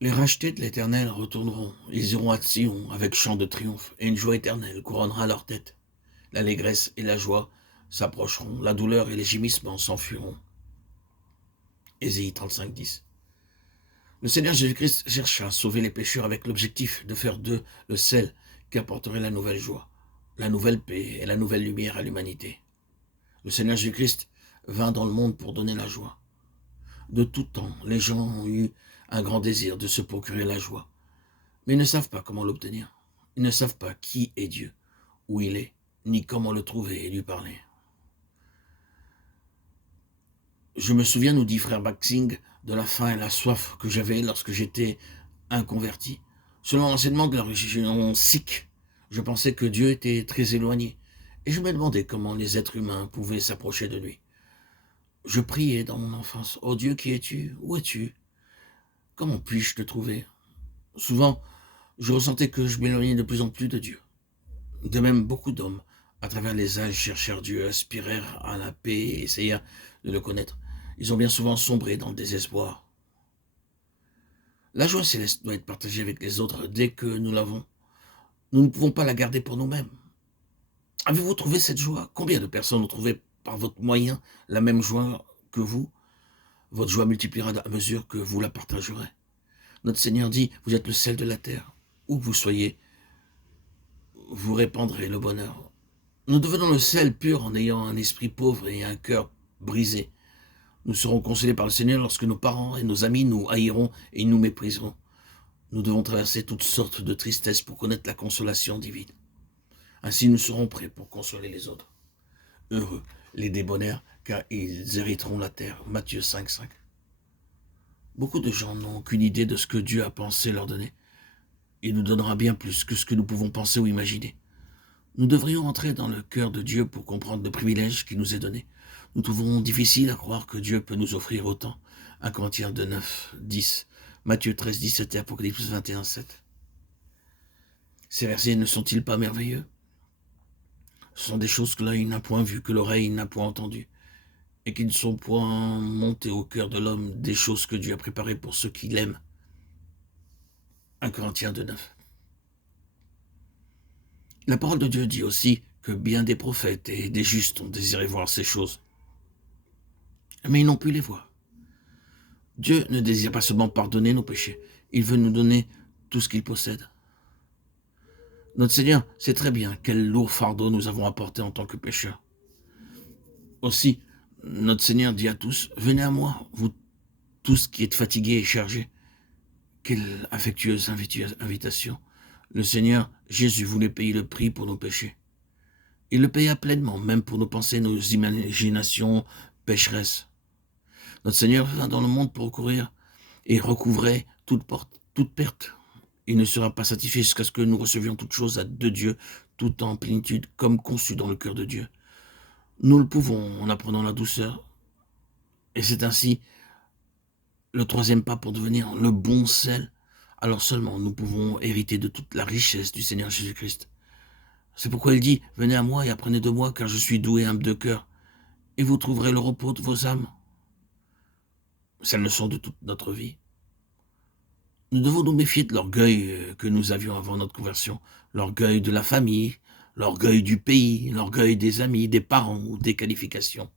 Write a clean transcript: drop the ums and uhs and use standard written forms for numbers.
Les rachetés de l'Éternel retourneront, ils iront à Sion avec chant de triomphe, et une joie éternelle couronnera leur tête. L'allégresse et la joie s'approcheront, la douleur et les gémissements s'enfuiront. Ésaïe 35:10. Le Seigneur Jésus-Christ cherche à sauver les pécheurs avec l'objectif de faire d'eux le sel qui apporterait la nouvelle joie, la nouvelle paix et la nouvelle lumière à l'humanité. Le Seigneur Jésus-Christ vint dans le monde pour donner la joie. De tout temps, les gens ont eu un grand désir de se procurer la joie, mais ils ne savent pas comment l'obtenir. Ils ne savent pas qui est Dieu, où il est, ni comment le trouver et lui parler. Je me souviens, nous dit frère Baxing, de la faim et la soif que j'avais lorsque j'étais inconverti. Selon l'enseignement de la religion sikh, je pensais que Dieu était très éloigné, et je me demandais comment les êtres humains pouvaient s'approcher de lui. Je priais dans mon enfance, « Oh Dieu, qui es-tu? Où es-tu? Comment puis-je te trouver ?» Souvent, je ressentais que je m'éloignais de plus en plus de Dieu. De même, beaucoup d'hommes, à travers les âges, cherchèrent Dieu, aspirèrent à la paix et essayèrent de le connaître. Ils ont bien souvent sombré dans le désespoir. La joie céleste doit être partagée avec les autres dès que nous l'avons. Nous ne pouvons pas la garder pour nous-mêmes. Avez-vous trouvé cette joie? Combien de personnes ont trouvé par votre moyen la même joie que vous? Votre joie multipliera à mesure que vous la partagerez. Notre Seigneur dit, vous êtes le sel de la terre. Où que vous soyez, vous répandrez le bonheur. Nous devenons le sel pur en ayant un esprit pauvre et un cœur brisé. Nous serons consolés par le Seigneur lorsque nos parents et nos amis nous haïront et nous mépriseront. Nous devons traverser toutes sortes de tristesses pour connaître la consolation divine. Ainsi nous serons prêts pour consoler les autres. Heureux les débonnaires, car ils hériteront la terre. Matthieu 5:5. Beaucoup de gens n'ont aucune idée de ce que Dieu a pensé leur donner. Il nous donnera bien plus que ce que nous pouvons penser ou imaginer. Nous devrions entrer dans le cœur de Dieu pour comprendre le privilège qui nous est donné. Nous trouvons difficile à croire que Dieu peut nous offrir autant. 1 Corinthiens 9:10, Matthieu 13:17 et Apocalypse 21:7. Ces versets ne sont-ils pas merveilleux? Ce sont des choses que l'œil n'a point vues, que l'oreille n'a point entendues, et qui ne sont point montées au cœur de l'homme, des choses que Dieu a préparées pour ceux qui l'aiment. 1 Corinthiens 2:9. La parole de Dieu dit aussi que bien des prophètes et des justes ont désiré voir ces choses, mais ils n'ont pu les voir. Dieu ne désire pas seulement pardonner nos péchés, il veut nous donner tout ce qu'il possède. Notre Seigneur sait très bien quel lourd fardeau nous avons apporté en tant que pécheurs. Aussi, notre Seigneur dit à tous, « Venez à moi, vous tous qui êtes fatigués et chargés. » Quelle affectueuse invitation. Le Seigneur Jésus voulait payer le prix pour nos péchés. Il le paya pleinement, même pour nos pensées, nos imaginations pécheresses. Notre Seigneur vint dans le monde pour courir et recouvrer toute perte. Il ne sera pas satisfait jusqu'à ce que nous recevions toutes choses de Dieu, tout en plénitude, comme conçu dans le cœur de Dieu. Nous le pouvons en apprenant la douceur. Et c'est ainsi le troisième pas pour devenir le bon sel. Alors seulement nous pouvons hériter de toute la richesse du Seigneur Jésus-Christ. C'est pourquoi il dit, « Venez à moi et apprenez de moi, car je suis doux et humble de cœur, et vous trouverez le repos de vos âmes. » C'est la leçon de toute notre vie. Nous devons nous méfier de l'orgueil que nous avions avant notre conversion, l'orgueil de la famille, l'orgueil du pays, l'orgueil des amis, des parents ou des qualifications.